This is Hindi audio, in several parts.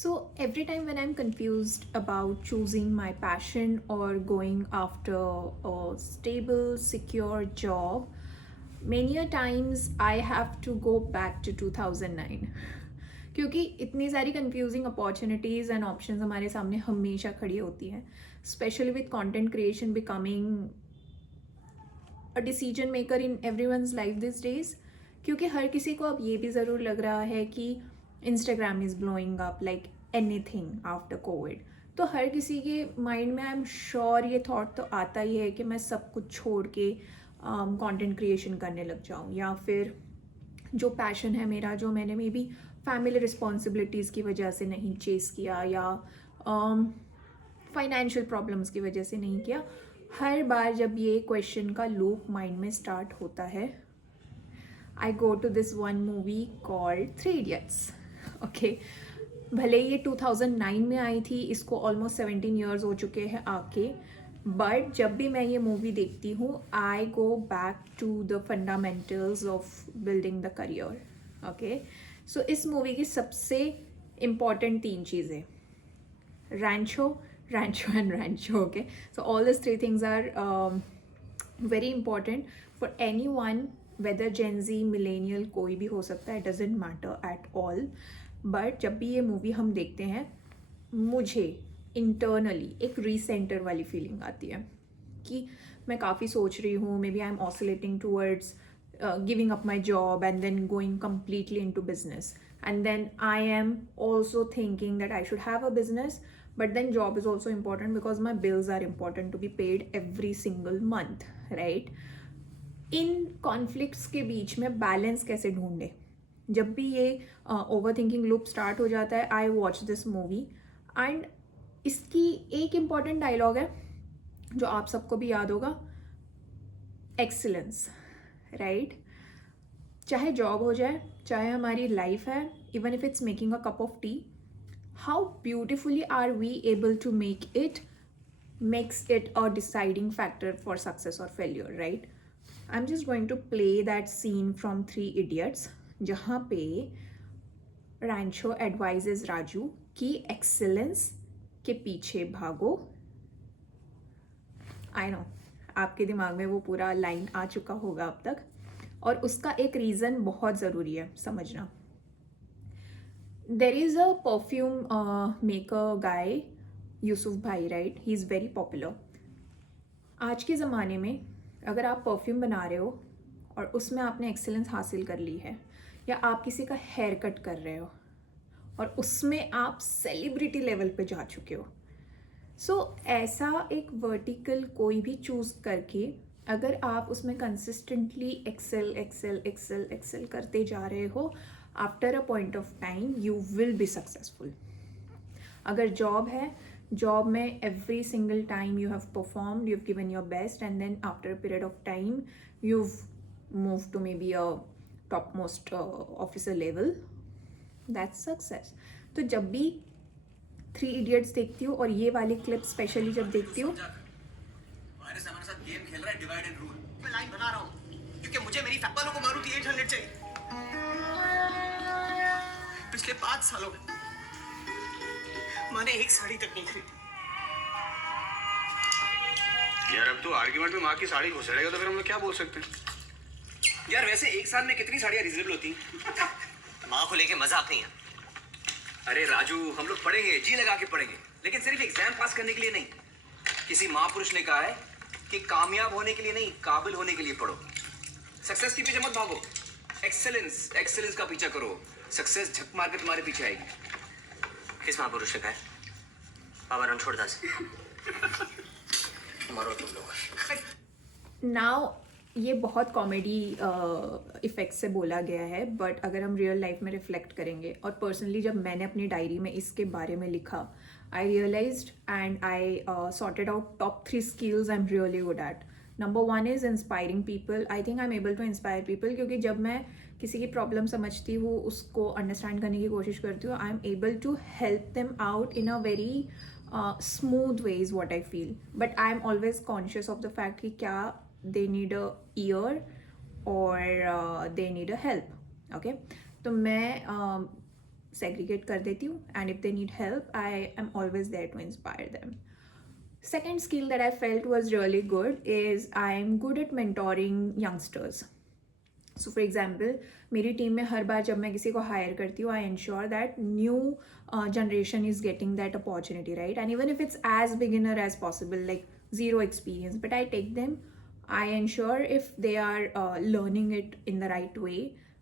So every time when I'm confused about choosing my passion or going after a stable, secure job, many a times I have to go back to 2009 क्योंकि इतनी सारी कंफ्यूजिंग अपॉर्चुनिटीज़ एंड ऑप्शंस हमारे सामने हमेशा खड़ी होती हैं, specially with content creation becoming a decision maker in everyone's life this days. क्योंकि हर किसी को अब ये भी ज़रूर लग रहा है कि Instagram is blowing up like anything after Covid. तो हर किसी के माइंड में आई एम श्योर ये थॉट तो आता ही है कि मैं सब कुछ छोड़ के कंटेंट क्रिएशन करने लग जाऊँ, या फिर जो पैशन है मेरा, जो मैंने मे बी फैमिली रिस्पॉन्सिबिलिटीज़ की वजह से नहीं चेस किया या फाइनेंशियल प्रॉब्लम्स की वजह से नहीं किया. हर बार जब ये क्वेश्चन का लूप माइंड में स्टार्ट होता है, I go to this one movie called Three Idiots. Okay, भले ये 2009 में आई थी, इसको ऑलमोस्ट 17 ईयर्स हो चुके हैं आके, बट जब भी मैं ये मूवी देखती हूँ I go back to the fundamentals of building the career. Okay, so इस मूवी की सबसे इम्पॉर्टेंट 3 चीज़ें: rancho, rancho and rancho. Okay, so all these 3 things are very important for anyone, whether Gen Z, millennial, कोई भी हो सकता है, doesn't matter at all. But जब भी ये मूवी हम देखते हैं, मुझे इंटरनली एक रीसेंटर वाली फीलिंग आती है कि मैं काफ़ी सोच रही हूँ, maybe I am oscillating towards giving up my job and then going completely into business, and then I am also thinking that I should have a business, but then job is also important because my bills are important to be paid every single month, right? In conflicts के बीच में बैलेंस कैसे ढूंढे? जब भी ये ओवर थिंकिंग लूप स्टार्ट हो जाता है, I watch this movie and इसकी एक इम्पॉर्टेंट डायलॉग है जो आप सबको भी याद होगा: एक्सीलेंस. राइट? चाहे जॉब हो जाए, चाहे हमारी लाइफ है, even if it's making a cup of tea, how beautifully are we able to make it makes it a deciding factor for success or failure, right? I'm just going to play that scene from Three Idiots, जहाँ पे Rancho advises Raju कि excellence के पीछे भागो. I know आपके दिमाग में वो पूरा लाइन आ चुका होगा अब तक, और उसका एक रीज़न बहुत ज़रूरी है समझना. There is a perfume maker guy, Yusuf भाई, right? He is very popular. आज के ज़माने में अगर आप परफ्यूम बना रहे हो और उसमें आपने एक्सेलेंस हासिल कर ली है, या आप किसी का हेयर कट कर रहे हो और उसमें आप सेलिब्रिटी लेवल पे जा चुके हो, सो ऐसा एक वर्टिकल कोई भी चूज़ करके अगर आप उसमें consistently excel excel excel excel करते जा रहे हो, after a point of time you will be successful. अगर जॉब है, जॉब में every single time you have performed, you've given your best, and then after a period of time you've moved to maybe a topmost officer level, that's success. तो जब भी थ्री इडियट्स देखती हूँ और ये वाली क्लिप स्पेशली जब देखती हूँ, हमारे साथ गेम खेल रहा है डिवाइड एंड रूल. मैं लाइन बना रहा हूँ क्योंकि मुझे मेरी फैक्टरों को मारूति 800 चाहिए. पिछले 5 सालों में मैंने एक साड़ी तक नहीं खरीदी. यार अब तो आर्ग्यूमेंट में माँ की साड़ी घुसेड़ेगा तो फिर हम लोग क्या बोल सकते हैं? यार वैसे एक साल में कितनी साड़ियाँ रिजनेबल होती? माँ को लेके मजाक नहीं है. अरे राजू, हम लोग पढ़ेंगे, जी लगा के पढ़ेंगे, लेकिन सिर्फ एग्जाम पास करने के लिए नहीं. किसी महापुरुष ने कहा है कि कामयाब होने के लिए नहीं, काबिल होने के लिए पढ़ो. सक्सेस के पीछे मत भागो, एक्सेलेंस एक्सेलेंस का पीछा करो. सक्सेस झक मार के तुम्हारे पीछे आएगी. किस महापुरुष ने कहा है? बाबा रणछोड़दास. मारो तुम लोग. नाउ ये बहुत कॉमेडी इफ़ेक्ट से बोला गया है, बट अगर हम रियल लाइफ में रिफ्लेक्ट करेंगे, और पर्सनली जब मैंने अपनी डायरी में इसके बारे में लिखा, I realised and I sorted out top 3 skills I am really good at. Number 1 is inspiring people. I think I am able to inspire people, क्योंकि जब मैं किसी की प्रॉब्लम समझती हूँ, उसको अंडरस्टैंड करने की कोशिश करती हूँ, I am able to help them out in a very smooth way is what I feel. But I'm always conscious of the fact कि क्या they need a ear or they need a help. Okay, तो मैं सेग्रीगेट कर देती हूँ, and if they need help I am always there to inspire them. Second skill that I felt was really good is I'm good at mentoring youngsters. So for example, मेरी टीम में हर बार जब मैं किसी को हायर करती हूँ, I ensure that new generation is getting that opportunity, right? And even if it's as beginner as possible, like zero experience, but I take them, I ensure if they are learning it in the right way,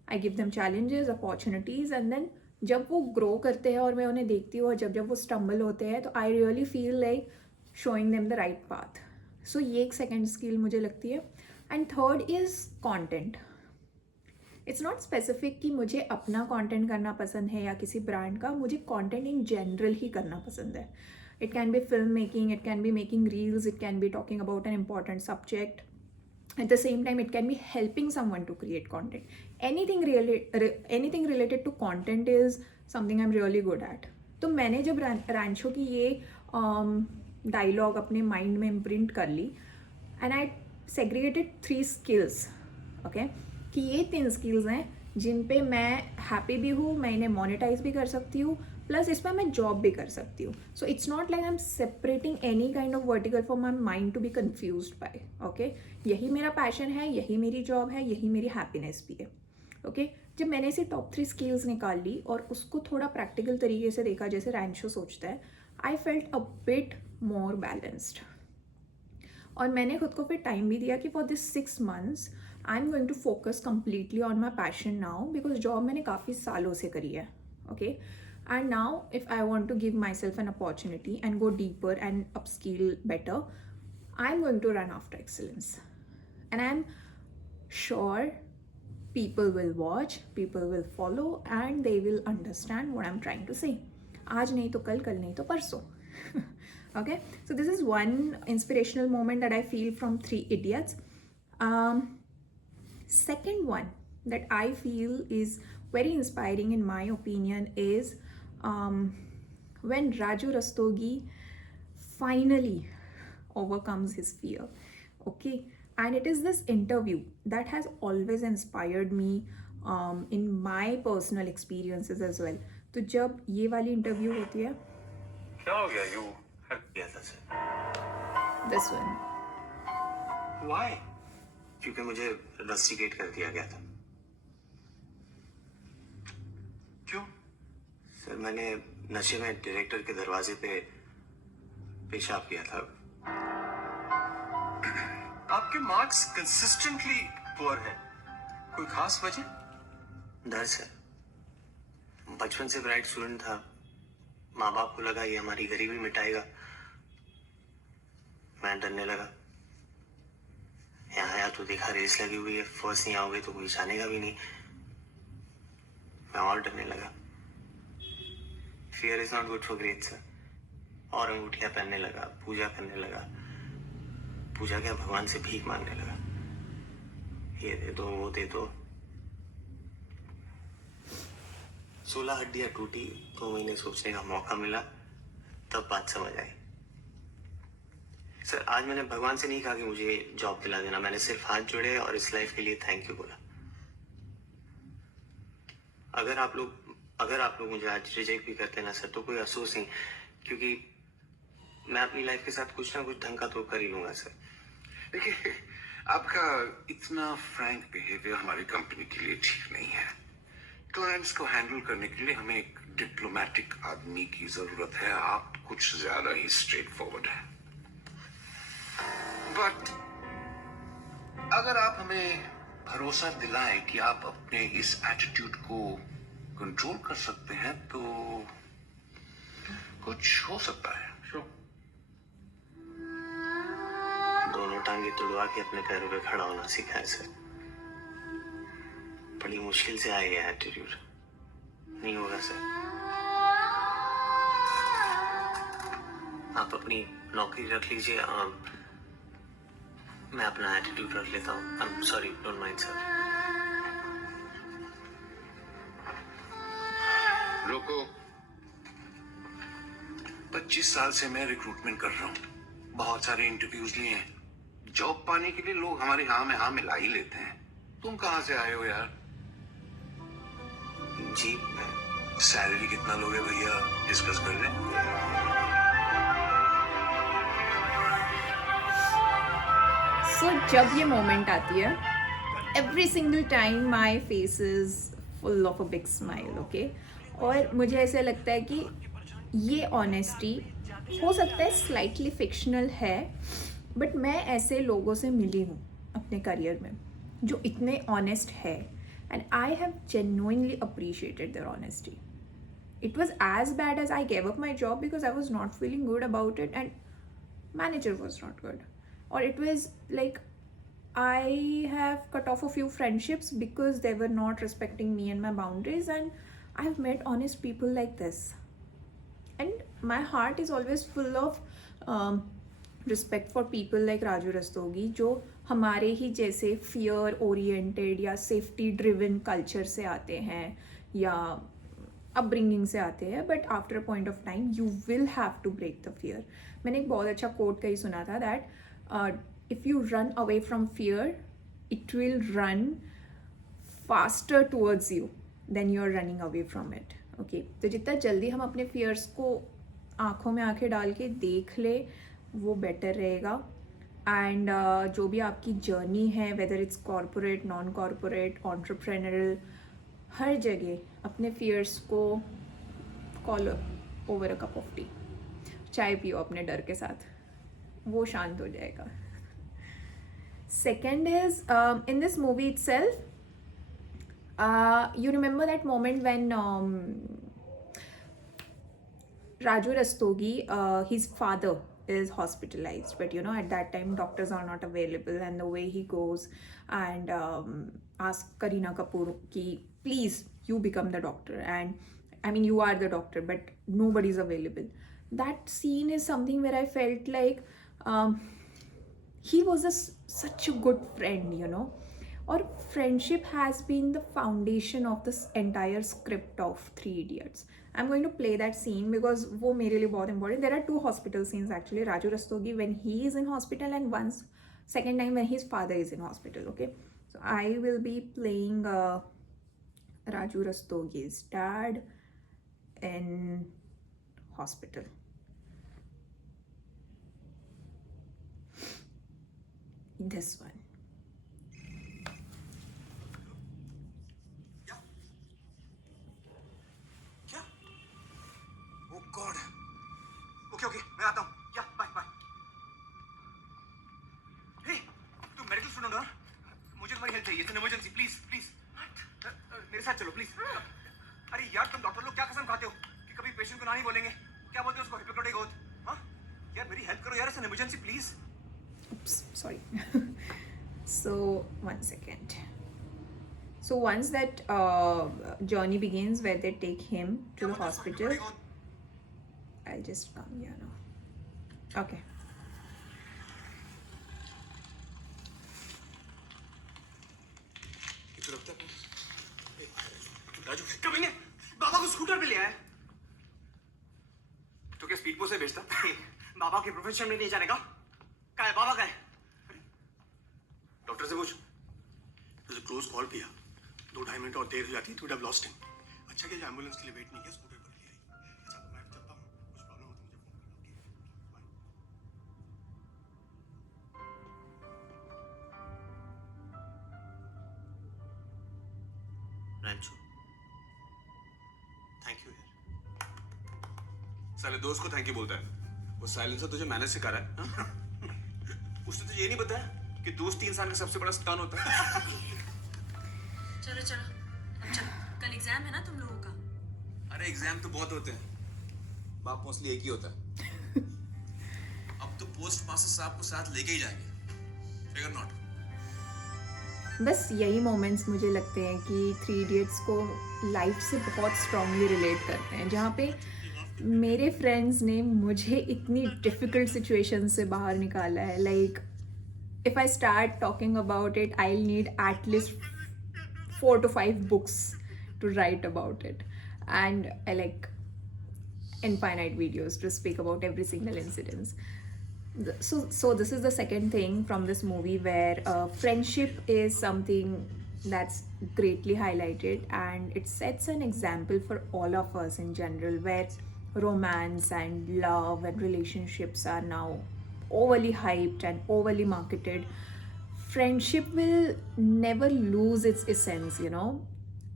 I give them challenges, opportunities, and then जब वो grow करते हैं और मैं उन्हें देखती हूँ और जब जब वो stumble होते हैं, तो I really feel like showing them the right path. So ये एक second skill मुझे लगती है. And third is content. It's not specific कि मुझे अपना content करना पसंद है या किसी brand का, मुझे content in general ही करना पसंद है. It can be film making, it can be making reels, it can be talking about an important subject. At the same time, it can be helping someone to create content. Anything related to content is something I'm really good at. तो मैंने जब रैंचो की ये डायलॉग अपने माइंड में इम्प्रिंट कर ली, and I segregated 3 skills, okay, कि ये 3 स्किल्स हैं जिन पे मैं हैप्पी भी हूँ, मैं इन्हें मोनेटाइज भी कर सकती हूँ, प्लस इस पर मैं जॉब भी कर सकती हूँ. So it's not like I am separating any kind of vertical for my mind to be confuse by. Okay, यही मेरा पैशन है, यही मेरी जॉब है, यही मेरी हैप्पीनेस भी है. ओके, जब मैंने इसे टॉप 3 स्किल्स निकाल ली और उसको थोड़ा प्रैक्टिकल तरीके से देखा जैसे रैंचो सोचता है, I felt a bit more balanced. और मैंने खुद को फिर टाइम भी दिया कि for this 6 months I am going to focus completely on my passion now, because job मैंने काफ़ी सालों से करी है. Okay, and now if I want to give myself an opportunity and go deeper and upskill better, I am going to run after excellence. And I am sure people will watch, people will follow, and they will understand what I'm trying to say. आज नहीं तो कल, कल नहीं तो परसों. Okay, so this is one inspirational moment that I feel from 3 Idiots. Second one that I feel is very inspiring in my opinion is when Raju Rastogi finally overcomes his fear. Okay, and it is this interview that has always inspired me in my personal experiences as well. तो जब ये वाली इंटरव्यू होती है, क्या हो गया? यू हट गया था सर. this one, Why? क्योंकि मुझे रस्टिकेट कर दिया गया था. क्यों? सर मैंने नशे में डायरेक्टर के दरवाजे पे पेशाब किया था. आपके मार्क्स कंसिस्टेंटली पुअर हैं. कोई खास वजह? डर सर. बचपन से ब्राइट स्टूडेंट था. माँ बाप को लगा ये हमारी गरीबी मिटाएगा. मैं डरने लगा. यहाँ आया तो देखा रेस लगी हुई है. फर्स्ट नहीं आओगे तो कोई जानेगा भी नहीं. मैं और डरने लगा. Fear is not good for great sir. और अंगूठियां पहनने लगा. पूजा करने लगा. पूजा क्या, भगवान से भीख मांगने लगा. ये दे दो, वो दे दो. 16 हड्डियां टूटी. 2 महीने सोचने का मौका मिला, तब बात समझ आई. सर आज मैंने भगवान से नहीं कहा कि मुझे जॉब दिला देना. मैंने सिर्फ हाथ जोड़े और इस लाइफ के लिए थैंक यू बोला. अगर आप लोग मुझे आज रिजेक्ट भी करते ना सर, तो कोई अफसोस नहीं, क्योंकि मैं अपनी लाइफ के साथ कुछ ना कुछ ढंग का तो कर ही लूंगा सर. देखिए, आपका इतना फ्रैंक बिहेवियर हमारी कंपनी के लिए ठीक नहीं है. क्लाइंट्स को हैंडल करने के लिए हमें एक डिप्लोमेटिक आदमी की जरूरत है. आप कुछ ज्यादा ही स्ट्रेट फॉरवर्ड हैं. बट अगर आप हमें भरोसा दिलाएं कि आप अपने इस एटीट्यूड को कंट्रोल कर सकते हैं, तो कुछ हो सकता है. दोनों टांगे तुड़वा के अपने पैरों पे खड़ा होना सीखा है सर. बड़ी मुश्किल से आया है एटीट्यूड. नहीं होगा सर. आप अपनी नौकरी रख लीजिए. मैं अपना एटीट्यूड रख लेता हूँ. I am sorry, don't mind sir. रोको. 25 साल से मैं रिक्रूटमेंट कर रहा हूँ. बहुत सारे इंटरव्यूज लिए हैं. जॉब पाने के लिए लोग हमारे हाँ में हाँ मिला ही लेते हैं. तुम कहाँ से आए हो यार? जी मैं सैलरी कितना लोगे भैया, डिस्कस कर लें। सो जब ये मोमेंट आती है, every single time my face is full of a big smile, okay. और मुझे ऐसा लगता है कि ये ऑनेस्टी हो सकता है स्लाइटली फिक्शनल है, बट मैं ऐसे लोगों से मिली हूँ अपने करियर में जो इतने ऑनेस्ट है, and I have genuinely appreciated their honesty. It was as bad as I gave up my job because I was not feeling good about it and manager was not good. Or it was like I have cut off a few friendships because they were not respecting me and my boundaries, and I've met honest people like this. And my heart is always full of respect for people like Raju Rastogi जो हमारे ही जैसे fear oriented या safety driven culture से आते हैं या अपब्रिंगिंग से आते हैं, but after a point of time you will have to break the fear. मैंने एक बहुत अच्छा कोट कहीं सुना था that if you run away from fear it will run faster towards you then you are running away from it. Okay, तो जितना जल्दी हम अपने फियर्स को आँखों में आँखें डाल के देख ले वो बेटर रहेगा. एंड जो भी आपकी जर्नी है, whether it's corporate, non corporate, entrepreneurial, हर जगह अपने फियर्स को call over a cup of tea, चाय पियो अपने डर के साथ, वो शांत हो जाएगा. Second is in this movie itself, you remember that moment when Raju Rastogi, his father is hospitalized, but you know at that time doctors are not available, and the way he goes and asks Kareena Kapoor ki please you become the doctor, and I mean you are the doctor but nobody is available. That scene is something where I felt like he was such a good friend, you know. Or friendship has been the foundation of this entire script of Three Idiots. I'm going to play that scene because वो मेरे लिए बहुत important. There are two hospital scenes actually. Raju Rastogi when he is in hospital, and once second time when his father is in hospital. Okay, so I will be playing Raju Rastogi's dad in hospital. This one. God. Okay मैं आता हूँ. या बाय बाय. हे तू मेडिकल स्टूडेंट हो ना, मुझे तुम्हारी हेल्प चाहिए. It's an emergency. Please please मेरे साथ चलो प्लीज. अरे यार तुम डॉक्टर लोग क्या कसम खाते हो कि कभी पेशेंट को ना नहीं बोलेंगे? क्या बोलते हो उसको, हिप्पोक्रेटिक ओथ? हाँ यार मेरी हेल्प करो यार, it's an emergency please. Oops, sorry. So 1 second. So once that journey begins where they take him to the hospital, I'll just come here now. Okay. Raju कभी बाबा को स्कूटर पे ले आया तो क्या स्पीड पोस्ट से भेजता? बाबा के प्रोफेशन में नहीं जाने का. क्या है बाबा का है? डॉक्टर से पूछ. तुझे क्लोज कॉल किया, 2-2.5 मिनट और देर हो जाती तो वुड हैव लॉस्ट हिम. अच्छा कि एम्बुलेंस के लिए वेट नहीं किया, स्कूटर पर ले आई. अच्छा मैं चलता हूँ, कुछ प्रॉब्लम हो तो मुझे फोन करना. रैंचो थैंक यू यार. साले दोस्त को थैंक यू बोलता है. वो साइलेंसर तुझे मैनेज सिखा रहा है. हाँ? उसने तुझे ये नहीं बताया कि दोस्त 3 साल का सबसे बड़ा स्टन होता है. चलो चलो अब चलो, कल एग्जाम है ना तुम लोगों का. अरे एग्जाम तो बहुत होते हैं, बाप मोस्टली एक ही होता है. अब तो पोस्ट मास्टर साहब को साथ लेके ही जाएंगे. Figure not. बस यही मोमेंट्स मुझे लगते हैं कि थ्री इडियट्स को लाइफ से बहुत स्ट्रांगली रिलेट करते हैं, जहाँ पे मेरे फ्रेंड्स ने मुझे इतनी डिफ़िकल्ट सिचुएशन से बाहर निकाला है. Like if I start talking about it I need at least 4 to 5 books to write about it, and I like infinite videos to speak about every single incident. So this is the second thing from this movie where friendship is something that's greatly highlighted, and it sets an example for all of us in general, where romance and love and relationships are now overly hyped and overly marketed. Friendship will never lose its essence, you know,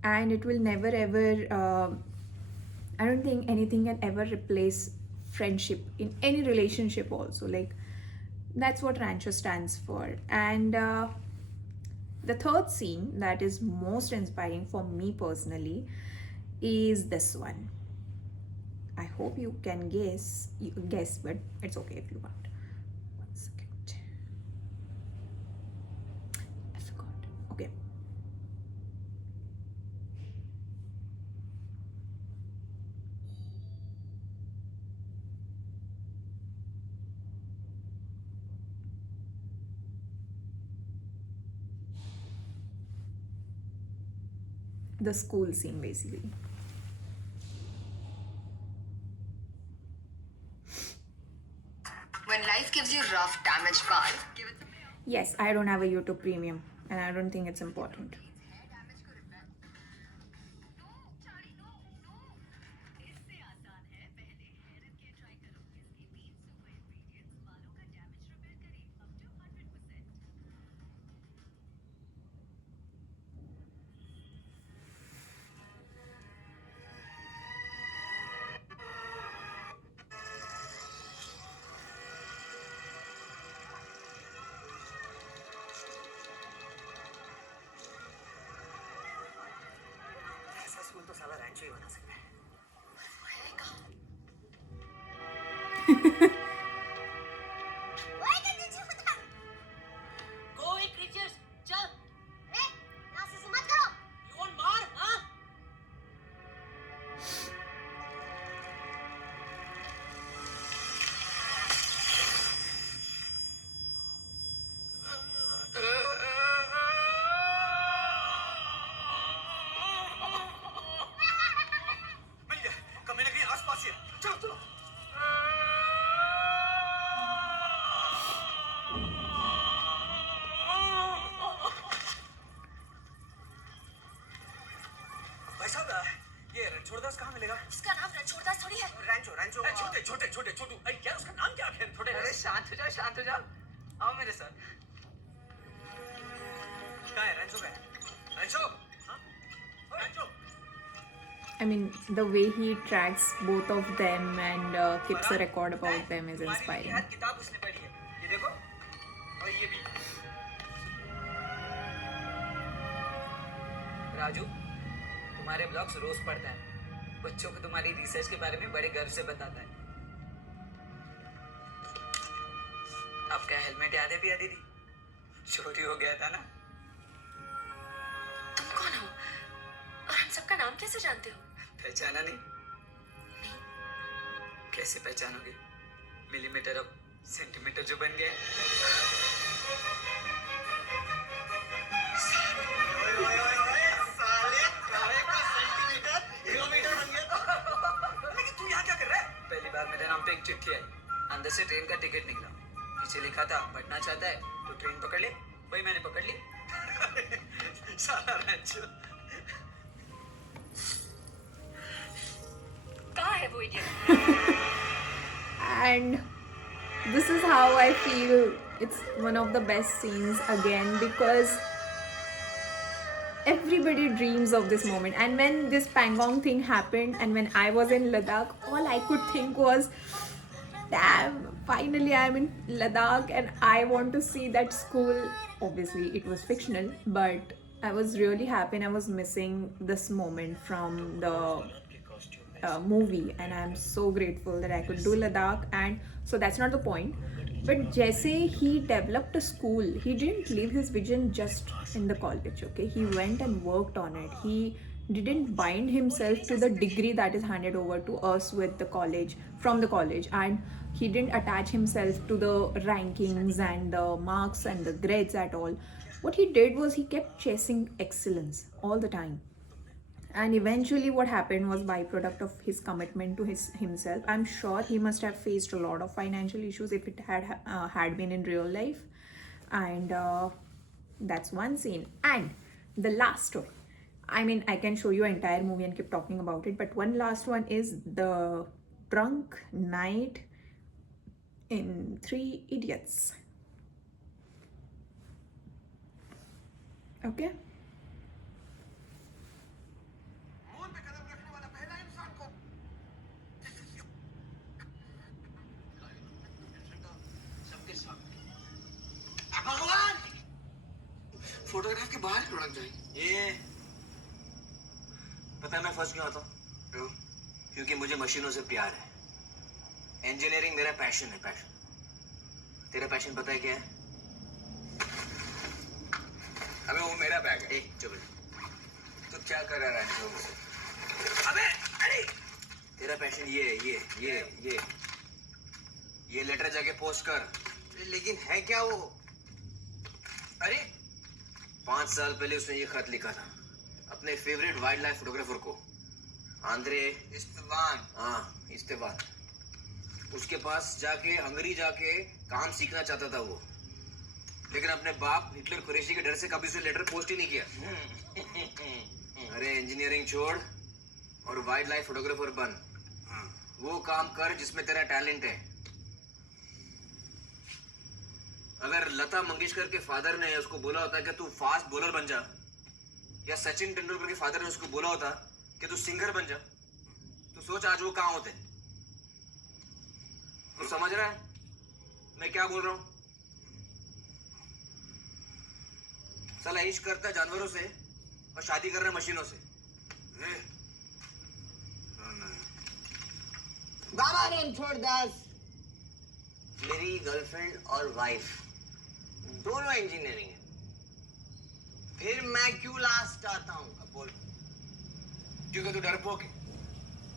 and it will never ever I don't think anything can ever replace friendship in any relationship also. Like, that's what Rancho stands for. And the third scene that is most inspiring for me personally is this one. I hope you can guess, but it's okay if you want. One second. I forgot. Okay. The school scene, basically. When life gives you rough, damaged vibe, give it Yes, I don't have a YouTube Premium, and I don't think it's important. ऐसा स्कूल तो साला रैंचो ही बना सकता है Go eat creatures. चल. यहाँ से मत करो। You want मार? हाँ? मिल गया कमरे के आसपास ही है चलो चलो भाई साहब ये रणछोड़दास कहाँ मिलेगा उसका नाम रणछोड़दास थोड़ी है. रैंचो रैंचो छोटे छोटे छोटे छोटू अरे यार उसका नाम क्या है थोड़े अरे शांत हो जाओ आओ मेरे साथ कहाँ है रैंचो का रैंचो हाँ ओ, रैंचो I mean, the way he tracks both of them and keeps a record about them is inspiring. किताब उसने पढ़ी है ये देखो और ये भी राजू तुम्हारे ब्लॉग्स रोज पढ़ता है बच्चों को तुम्हारी रिसर्च के बारे में बड़े गर्व से बताता है आपका हेलमेट याद है पिया दीदी चोरी हो गया था ना तुम कौन हो? और हम सबका नाम कैसे जानते हो? पहचाना नहीं कैसे पहचानोगे मिलीमीटर अब सेंटीमीटर जो बन गया लेकिन तू यहाँ क्या कर रहा है पहली बार मेरे नाम पे एक चिट्ठी आई अंदर से ट्रेन का टिकट निकला पीछे लिखा था पढ़ना चाहता है तो ट्रेन पकड़ ले वही मैंने पकड़ ली साला रैंचो कहाँ है वो idiot? And this is how I feel it's one of the best scenes again, because everybody dreams of this moment. And when this Pangong thing happened and when I was in Ladakh, all I could think was, damn, finally I'm in Ladakh and I want to see that school. Obviously it was fictional, but I was really happy and I was missing this moment from the movie, and I'm so grateful that I could do Ladakh. And so that's not the point, but jaise he developed a school, he didn't leave his vision just in the college. Okay, he went and worked on it. He didn't bind himself to the degree that is handed over to us with the college, from the college, and he didn't attach himself to the rankings and the marks and the grades at all. What he did was he kept chasing excellence all the time, and eventually what happened was byproduct of his commitment to himself. I'm sure he must have faced a lot of financial issues if it had been in real life, and that's one scene. And the last one. I mean, I can show you an entire movie and keep talking about it, but one last one is the drunk night in Three Idiots. Okay. भगवान, फोटोग्राफ के बाहर लुढ़क जाए। ये पता है मैं फंस क्यों आता हूँ? क्यों? क्योंकि मुझे मशीनों से प्यार है। इंजीनियरिंग मेरा पैशन है, पैशन। तेरा पैशन पता है क्या है? अबे वो मेरा बैग है। चुप। तू क्या कर रहा है अबे अरे, तेरा पैशन ये लेटर जाके पोस्ट कर। लेकिन है क्या वो? अरे 5 साल पहले उसने ये खत लिखा था अपने फेवरेट वाइल्ड लाइफ फोटोग्राफर को, आंद्रे इस्तेवान। हाँ, इस्तेवान। उसके पास जाके हंगरी जाके काम सीखना चाहता था वो, लेकिन अपने बाप हिटलर कुरैशी के डर से कभी उसे लेटर पोस्ट ही नहीं किया। अरे इंजीनियरिंग छोड़ और वाइल्ड लाइफ फोटोग्राफर बन। वो काम कर जिसमें तेरा टैलेंट है। अगर लता मंगेशकर के फादर ने उसको बोला होता कि तू फास्ट बॉलर बन जा, या सचिन तेंदुलकर के फादर ने उसको बोला होता कि तू सिंगर बन जा, तो सोच आज वो कहाँ होते। तू समझ रहा है मैं क्या बोल रहा हूँ? साला इश्क करता है जानवरों से और शादी कर रहा है मशीनों से। बाबा ने छोड़ दास। मेरी गर्लफ्रेंड और वाइफ दोनों इंजीनियरिंग है, फिर मैं क्यों लास्ट आता हूँ? अब बोल। क्योंकि तू डरपोक है,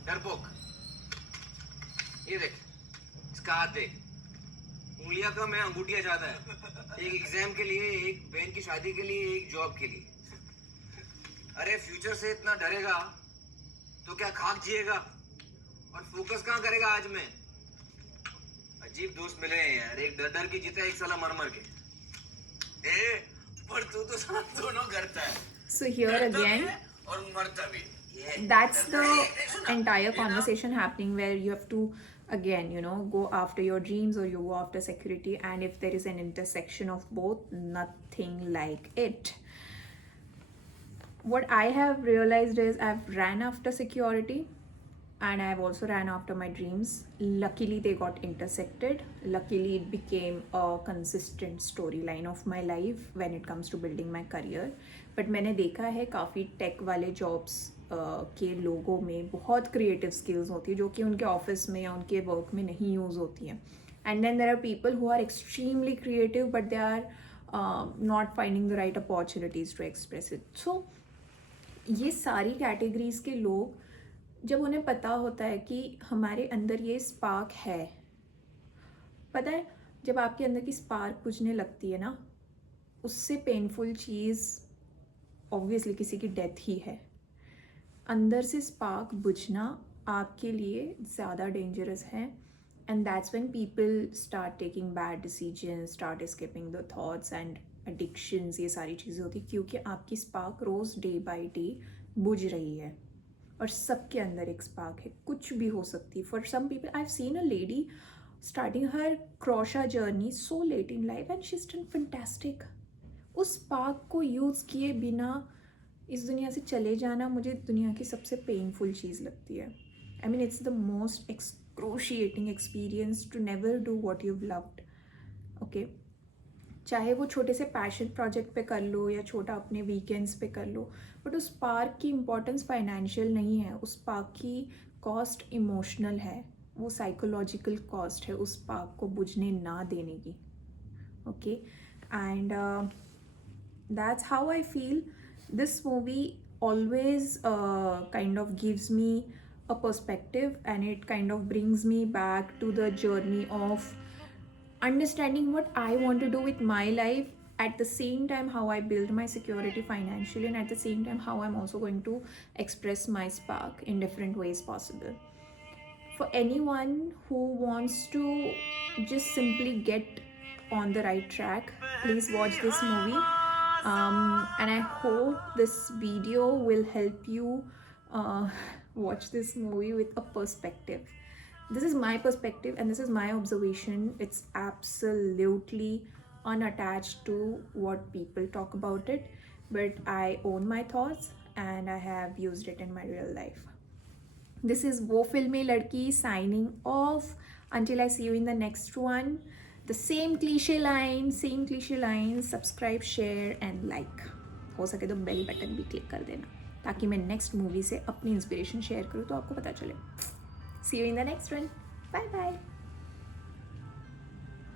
डरपोक। ये देख, इसका हाथ देख, उंगलियां कम है, अंगूठियां ज्यादा है। एक एग्जाम के लिए, एक बहन की शादी के लिए, एक जॉब के लिए। अरे फ्यूचर से इतना डरेगा तो क्या खाक जिएगा? और फोकस कहाँ करेगा आज में? अजीब दोस्त मिले हैं यार, एक डर डर के जीता है, एक साला मर मर के। पर तू तो सब दोनों करता है। So here again, और मरता भी। that's the entire conversation happening where you have to again, go after your dreams or you go after security, and if there is an intersection of both, nothing like it. What I have realized is I've ran after security and I've also ran after my dreams. Luckily they got intersected. Luckily it became a consistent storyline of my life when it comes to building my career. But मैंने देखा है काफ़ी टेक वाले जॉब्स के लोगों में बहुत क्रिएटिव स्किल्स होती है जो कि उनके ऑफिस में या उनके वर्क में नहीं यूज़ होती हैं. And then there are people who are extremely creative but they are not finding the right opportunities to express it. So ये सारी कैटेगरीज के लोग, जब उन्हें पता होता है कि हमारे अंदर ये स्पार्क है, पता है जब आपके अंदर की स्पार्क बुझने लगती है ना, उससे पेनफुल चीज़ ऑब्वियसली किसी की डेथ ही है. अंदर से स्पार्क बुझना आपके लिए ज़्यादा डेंजरस है. And that's when people start taking bad decision, start escaping the thoughts and addictions. ये सारी चीज़ें होती क्योंकि आपकी स्पार्क रोज़ डे बाय डे बुझ रही है. और सबके अंदर एक स्पार्क है, कुछ भी हो सकती है. For some people I have seen a lady starting her crochet journey so late in life and she is done fantastic. उस स्पार्क को यूज़ किए बिना इस दुनिया से चले जाना मुझे दुनिया की सबसे पेनफुल चीज़ लगती है. I mean it's the most excruciating experience to never do what you loved. Okay, चाहे वो छोटे से पैशन प्रोजेक्ट पे कर लो या छोटा अपने वीकेंड्स पे कर लो, बट उस पार्क की इम्पोर्टेंस फाइनेंशियल नहीं है. उस पार्क की कॉस्ट इमोशनल है, वो साइकोलॉजिकल कॉस्ट है उस पार्क को बुझने ना देने की. Okay, and that's how I feel this movie always kind of gives me a perspective, and it kind of brings me back to the journey of understanding what I want to do with my life, at the same time how I build my security financially, and at the same time how I'm also going to express my spark in different ways possible. For anyone who wants to just simply get on the right track, please watch this movie. And I hope this video will help you watch this movie with a perspective. This is my perspective and this is my observation. It's absolutely unattached to what people talk about it, but I own my thoughts and I have used it in my real life. This is Wo Filme Ladki signing off until I see you in the next one. The same cliche lines, subscribe, share and like. हो सके तो बेल बटन भी क्लिक कर देना ताकि मैं नेक्स्ट मूवी से अपनी इंस्पिरेशन शेयर करूँ तो आपको पता चले. See you in the next one. Bye bye.